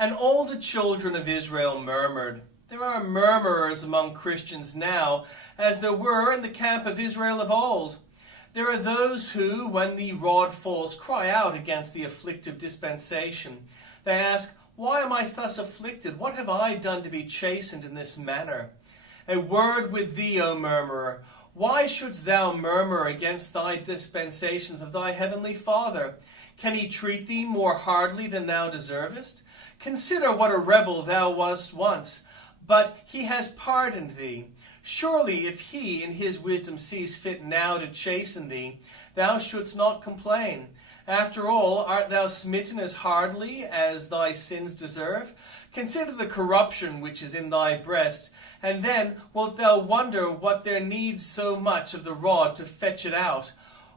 And all the children of Israel murmured. There are murmurers among Christians now, as there were in the camp of Israel of old. There are those who, when the rod falls, cry out against the afflictive dispensation. They ask, "Why am I thus afflicted? What have I done to be chastened in this manner?" A word with thee, O murmurer. Why shouldst thou murmur against thy dispensations of thy heavenly Father? Can he treat thee more hardly than thou deservest? Consider what a rebel thou wast once, but he has pardoned thee. Surely if he in his wisdom sees fit now to chasten thee, thou shouldst not complain. After all, art thou smitten as hardly as thy sins deserve? Consider the corruption which is in thy breast, and then wilt thou wonder what there needs so much of the rod to fetch it out.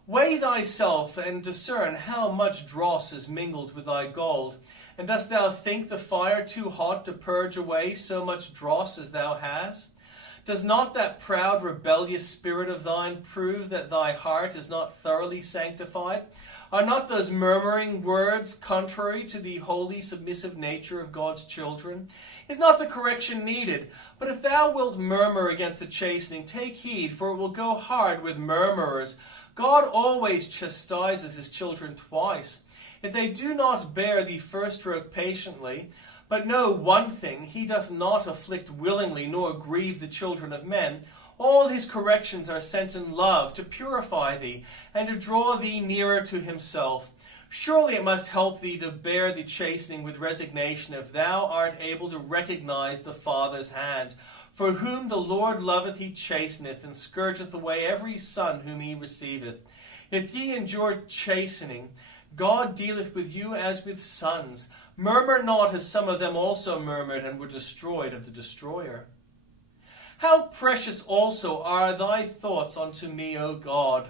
Weigh thyself and discern how much dross is mingled with thy gold. And dost thou think the fire too hot to purge away so much dross as thou hast? Does not that proud, rebellious spirit of thine prove that thy heart is not thoroughly sanctified? Are not those murmuring words contrary to the holy, submissive nature of God's children? Is not the correction needed? But if thou wilt murmur against the chastening, take heed, for it will go hard with murmurers. God always chastises his children twice. If they do not bear the first stroke patiently, but know one thing, he doth not afflict willingly, nor grieve the children of men, all his corrections are sent in love, to purify thee, and to draw thee nearer to himself. Surely it must help thee to bear the chastening with resignation, if thou art able to recognize the Father's hand. For whom the Lord loveth he chasteneth, and scourgeth away every son whom he receiveth. If ye endure chastening, God dealeth with you as with sons. Murmur not, as some of them also murmured, and were destroyed of the destroyer. How precious also are thy thoughts unto me, O God!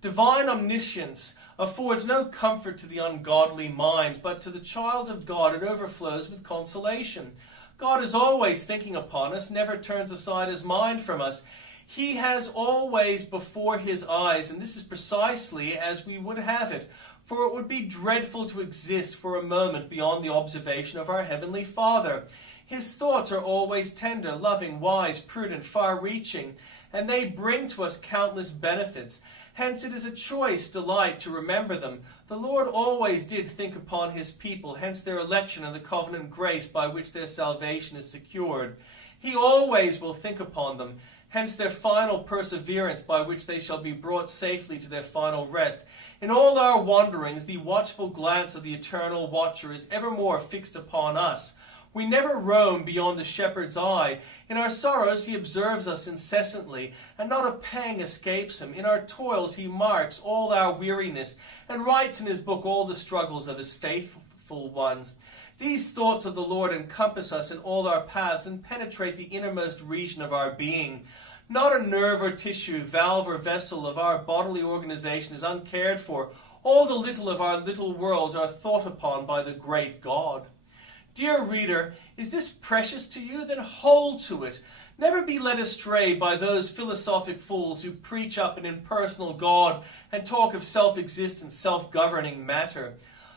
Divine omniscience affords no comfort to the ungodly mind, but to the child of God it overflows with consolation. God is always thinking upon us, never turns aside his mind from us. He has always before his eyes, and this is precisely as we would have it, for it would be dreadful to exist for a moment beyond the observation of our Heavenly Father. His thoughts are always tender, loving, wise, prudent, far-reaching, and they bring to us countless benefits. Hence it is a choice delight to remember them. The Lord always did think upon his people, hence their election and the covenant grace by which their salvation is secured. He always will think upon them, hence their final perseverance by which they shall be brought safely to their final rest. In all our wanderings, the watchful glance of the eternal watcher is evermore fixed upon us. We never roam beyond the shepherd's eye. In our sorrows he observes us incessantly, and not a pang escapes him. In our toils he marks all our weariness, and writes in his book all the struggles of his faithful ones. These thoughts of the Lord encompass us in all our paths, and penetrate the innermost region of our being. Not a nerve or tissue, valve or vessel of our bodily organization is uncared for. All the little of our little world are thought upon by the great God. Dear reader, is this precious to you? Then hold to it. Never be led astray by those philosophic fools who preach up an impersonal God and talk of self-existent, self-governing matter.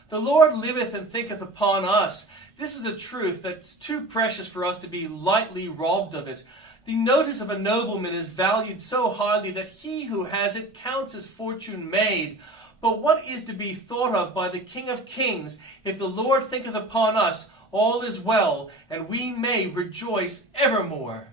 The Lord liveth and thinketh upon us. This is a truth that's too precious for us to be lightly robbed of it. The notice of a nobleman is valued so highly that he who has it counts his fortune made. But what is to be thought of by the King of Kings? If the Lord thinketh upon us, all is well, and we may rejoice evermore.